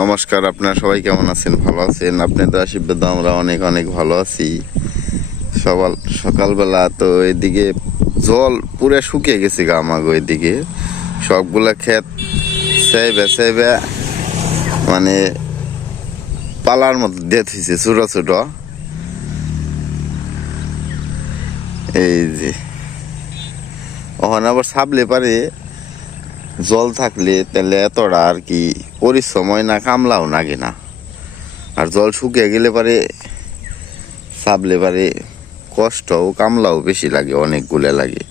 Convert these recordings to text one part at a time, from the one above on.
নমস্কার, আপনারা সবাই কেমন আছেন? ভালো আছেন? আপনাদের আশীর্বাদে আমরা অনেক অনেক ভালো আছি। সকালবেলা তো এদিকে জল পুরো শুকিয়ে গেছে গা আমাগো এদিকে সবগুলা ক্ষেত সেবে মানে পালার মতো দিয়ে থইছে ছোট ছোট। এই যে ওখানে আবার সাবলে পারে জল থাকলে তাহলে এতটা আর কি পরিশ্রম হয় না, কামলাও লাগে না। আর জল শুকিয়ে গেলে পারে সাবলে পারে কষ্টও কামলাও বেশি লাগে, অনেকগুলো লাগে।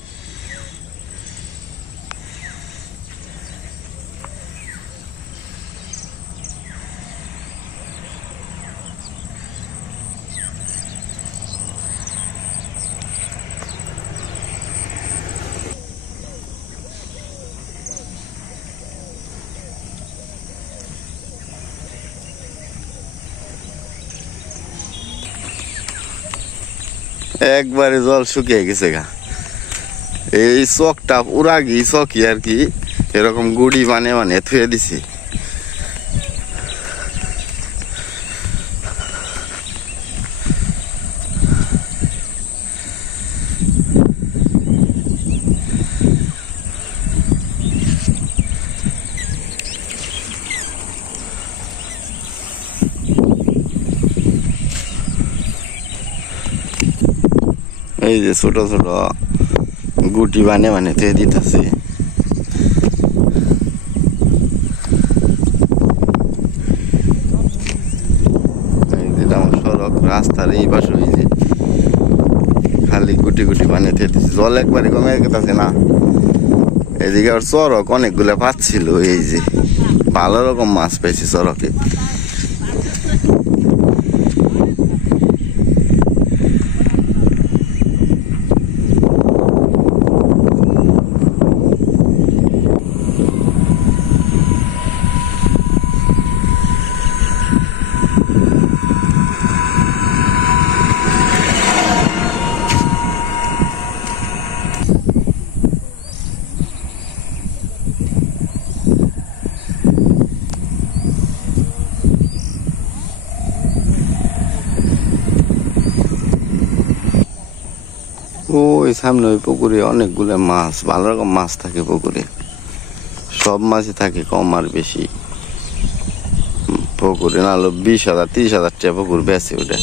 একবারে জল শুকিয়ে গেছে গা। এই চকটা উড়াগি চকি আর কি এরকম গুড়ি মানে থুয়ে দিছি। এই যে ছোট ছোট গুটি মানে থুয়ে দিতেছে। সড়ক রাস্তার এই পাশে ওই যে খালি গুটি গুটি বানিয়ে থুয়ে দিচ্ছে, জল একবারে কমে গেছে না। এদিকে আর চরক অনেকগুলো পাচ্ছিল, এই যে ভালো রকম মাছ পেয়েছি চরকে। ওই সামনে ওই পুকুরে অনেকগুলো মাছ, ভালো রকম মাছ থাকে পুকুরে। সব মাছই থাকে কম আর বেশি পুকুরে, না হলো 20,000 30,000 টাকা পুকুর বেশি ওটা।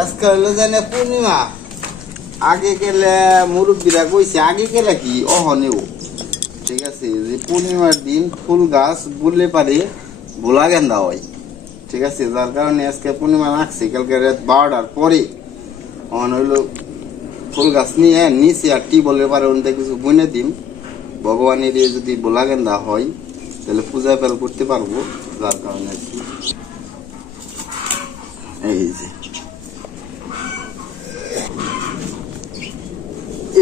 আজকে হলো জানে পূর্ণিমা। আগে গেলে মুরব্বীরা কইছে আগে গেলে কি অহনেও ঠিক আছে যে পূর্ণিমার দিন ফুল গাছ বললে পারে ভোলা গেন্দা হয়, ঠিক আছে। যার কারণে আজকে পূর্ণিমা রাখছি কালকে রাত 12টার পরে অহন হইলো ফুল গাছ নিয়ে নিচে আর টি বললে পারে ওনতে কিছু বুনে দিন ভগবানের যদি ভোলা গেন্দা হয় তাহলে পূজা ফেল করতে পারবো। যার কারণে এই যে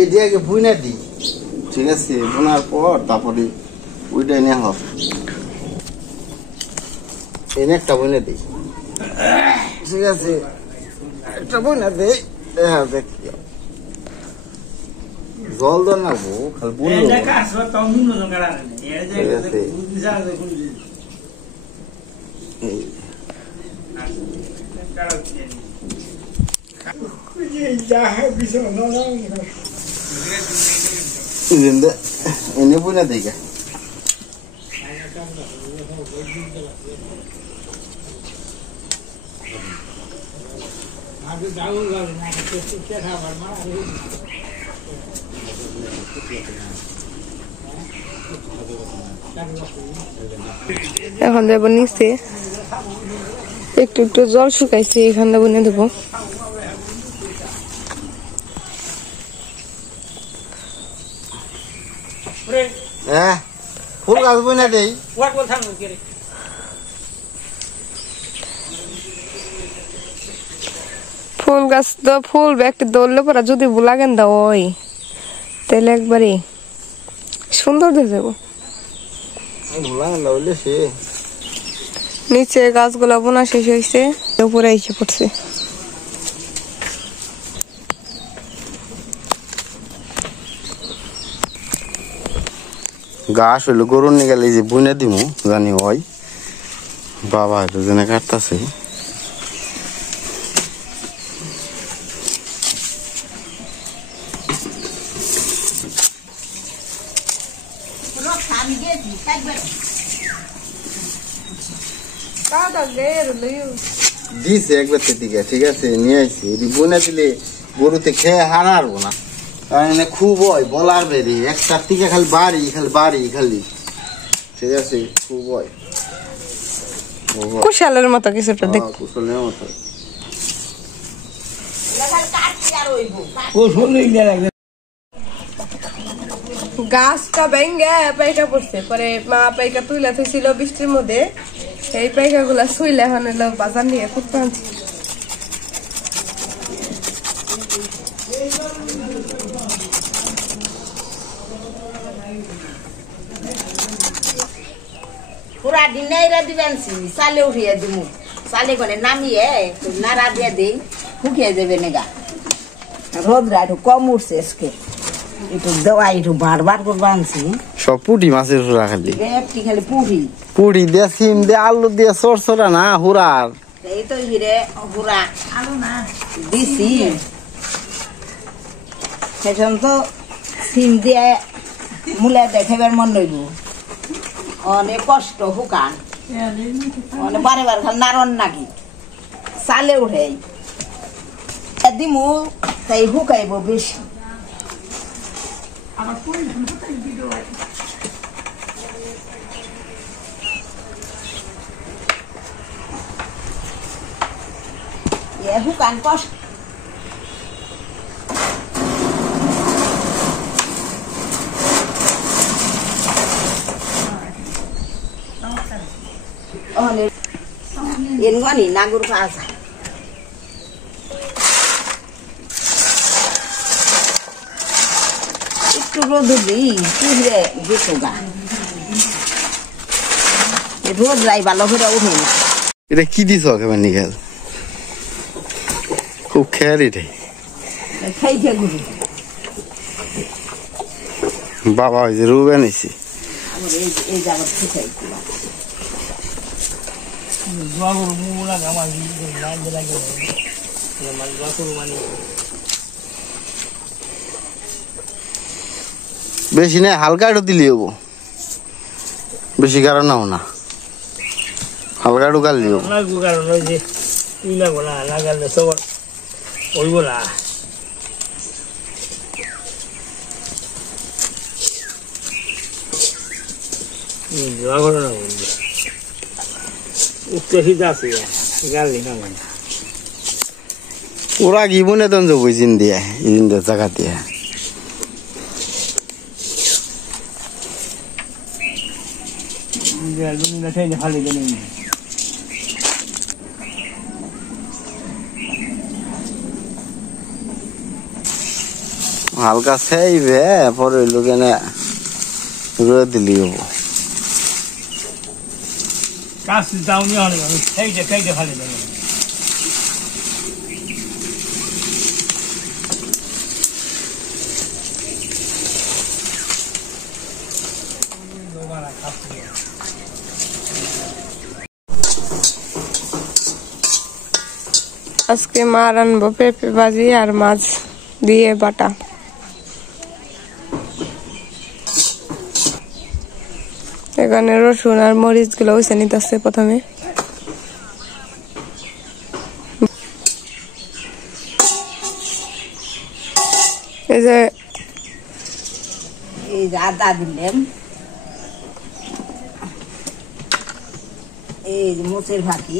এটি আগে বুনে দিই, ঠিক আছে। বোনার পর তারপরে ওইটাই নেওয়া হবে, এনে একটা বুনে দিই, ঠিক আছে। একটা বুনে দিই, দেখা যাক জল দেন না গো, খালি বুনলো ঠিক আছে। এনে বুনে দিই গা এখন দেবো নিচে, একটু একটু জল শুকাইছে, এখানটা বুনে দেবো। ফুল গাছ বুনে দেই, ফুল গাছ তো ফুল একটা দৌড়লে পরা যদি ভোলা গেন্দা ওই তাহলে একবারে সুন্দর দিয়ে যাবো। ভোলা গেন্দা হইলে সে নিচে গাছগুলা বোনা শেষ হয়েছে, উপরে এসে পড়ছে। ঘাস হইলো গরুর নিয়ে গেলে যে বুনে দিমু জানি হয় বাবা এটা জেনে কাটতেছে। দিছে একবার থেকে ঠিক আছে নিয়ে আসছি বুনে দিলে গরুতে খেয়ে হারাবো না, কারণ খুব হয় বলার বেরি একটার থেকে খালি বাড়ি খালি ঠিক আছে খুব হয় কুশালের মতো কিছুটা দেখ, কুশলের মতো গাছটা ভেঙে পাইকা পড়ছে, পরে মা পাইকা তুইলা থইছিল বৃষ্টির মধ্যে, এই পাইকা গুলা শুইলে এখন হলো বাজার নিয়ে খুব আনছি। পুরা দিন দিবেন চালে উঠিয়ে দিমু, চালে করে নামিয়ে নাড়া দিয়ে দিই শুকিয়ে যাবে নেগা। রোদরা একটু কম উঠছে আজকে, একটু দেওয়া একটু বারবার করে বানছি। সব পুটি মাছের হুরা খালি একটি খালি পুরি দিয়ে সিম দিয়ে আলু দিয়ে সরসরা না হুরার এই তো হিরে হুরা আলু না দিছি। সেজন তো সিম দিয়ে মূলা দেখাবার মন নইব, অনেক কষ্ট হুকান অনেক বারে বারে খালি নারন নাকি চালে উঠে দিমু তাই হুকাইব বেশি। হুকান কষ্ট এনগানি নাগুর কাজা একটু রোদ দিই তুলে যেত গা, রোদ লাই ভালো করে উঠে না। এটা কি দিছ একেবারে নিকাল খুব খেয়াল এটাই খাইছে গুরু বাবা ওই যে রুবে নিছি এই জায়গা ঠিক বেশি না হালকা একটু দিলি হবো, বেশি কারণ নাও না হালকা একটু গালি হবো। কারণ ওই যে তুই লাগবো না লাগালে সবার ওইব না। জোয়া করো না বলবে উত্তর সিদ্ধা আছে গালি না মানে ওরা কি বনে তন যাবো ইজিন দিয়ে জায়গা দিয়ে খালি দেন হালকা চাইবে পরে লোকে না রোদ দিলি হবো। কাজ দাউনি হলে খাইতে খালি দেন আজকে মা রানবো পেঁপে ভাজি আর মাছ দিয়ে বাটা। এখানে রসুন আর মরিচ গুলো ওইসে নিতেছে প্রথমে। এই যে আদা দিলাম, এই মোচের ভাতি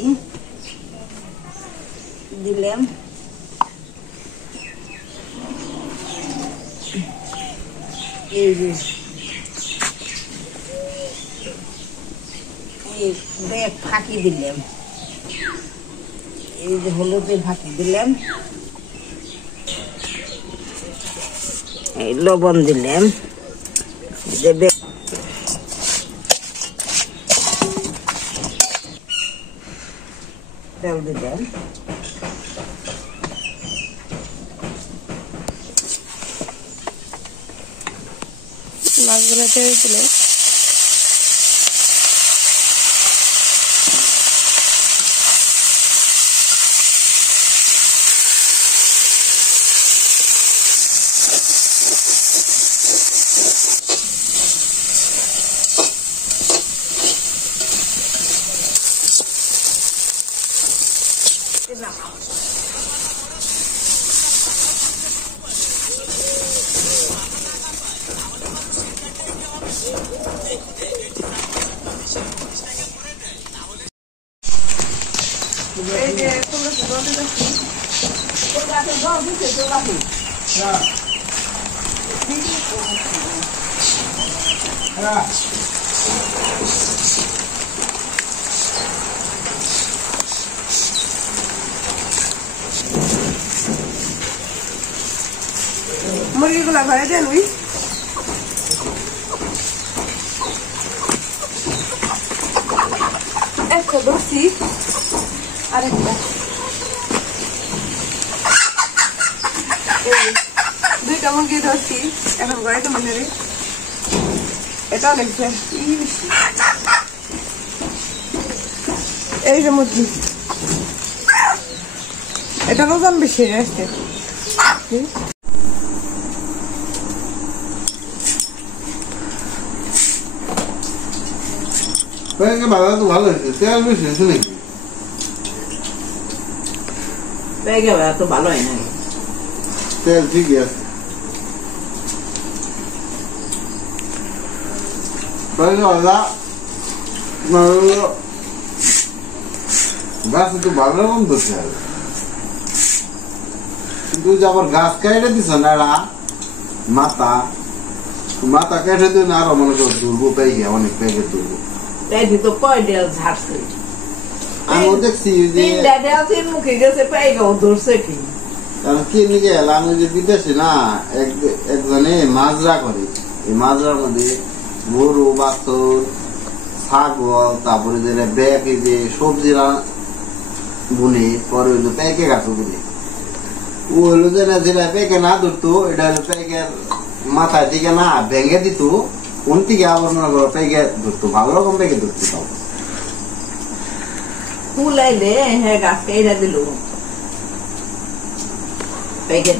দিলাম, এই যে ব্যাগ ফাঁকি দিলাম, এই যে হলুদের ফাঁকি দিলাম, এই লবণ দিলাম, তেল দিবেন মাছগুলো তেল দিলে এই যে তোমরা কি বলতে যাচ্ছি মুরগিগুলা ঘরে দেন ওই একটা ধরছি আরেকটা দুইটা মুরগি ধরছি এখন ঘরে তো মনে এটা অনেক এই যে মুরগি এটা ওজন বেশি আসছে ভালো হয়েছে তেল বেশি হয়েছে নাকি তো ভালো হয় না তেল ঠিকই আছে গাছ একটু ভালো রকম ধরছে কিন্তু আবার গাছ কেটে দিছ না মাথা মাথা কেটে দিন আরো মনে কর দুর্বো পেয়ে অনেক পেয়ে দুর্বো তো কয় ডেল ঝাড়ছে আমি দেখছি যে মুখে গেছে পাইগাও ধরছে কি কারণ কি নিকে এলাম যে বিদেশে না একজনে মাজরা করে এই মাজরার মধ্যে গরু বাছর ছাগল তারপরে যে ব্যাগে যে সবজি বুনে পরে হইলো প্যাকে গাছ বুনে ও হইলো যে না যেটা প্যাকে না ধরতো এটা হলো প্যাকের মাথায় থেকে না ভেঙে দিত কোন থেকে আবার মনে করো প্যাকে ধরতো ভালো রকম প্যাকে ধরতো তাও ফুলাইলে হ্যাঁ গাছ কেটে দিল প্যাকেট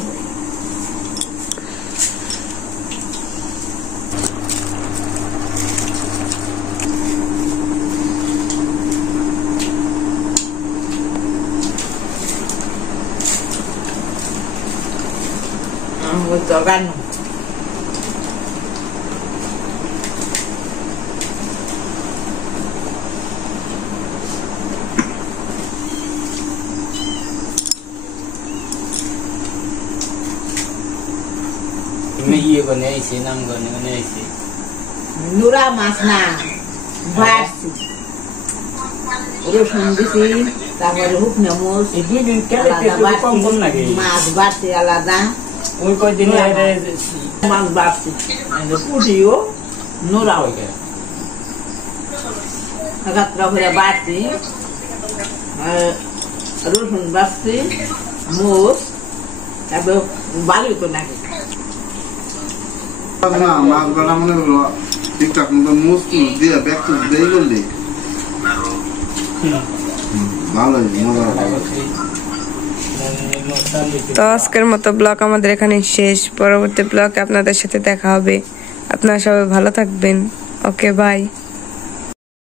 জগানো ইয়ে করে আইছে নাম করে আইছে নুরা মাছ না ভাজছি রসুন দিছি তারপরে শুকনো মরিচ এই দুই দিন কেন কম কম লাগে মাছ বাড়ছি আলাদা ওই কয়দিন মাছ বাড়ছি পুটিও নুরা হয়ে গেল গাত্রা করে বাড়ছি রসুন বাড়ছি মরিচ তারপরে বালু তো নাকি না মাছ বাড়া মনে হলো ঠিকঠাক মতো মুস টুস দিয়ে ব্যাগ টুস দিয়ে করলি ভালো তো আজকের মতো ব্লগ আমাদের এখানে শেষ পরবর্তী ব্লগে আপনাদের সাথে দেখা হবে আপনারা সবাই ভালো থাকবেন ওকে বাই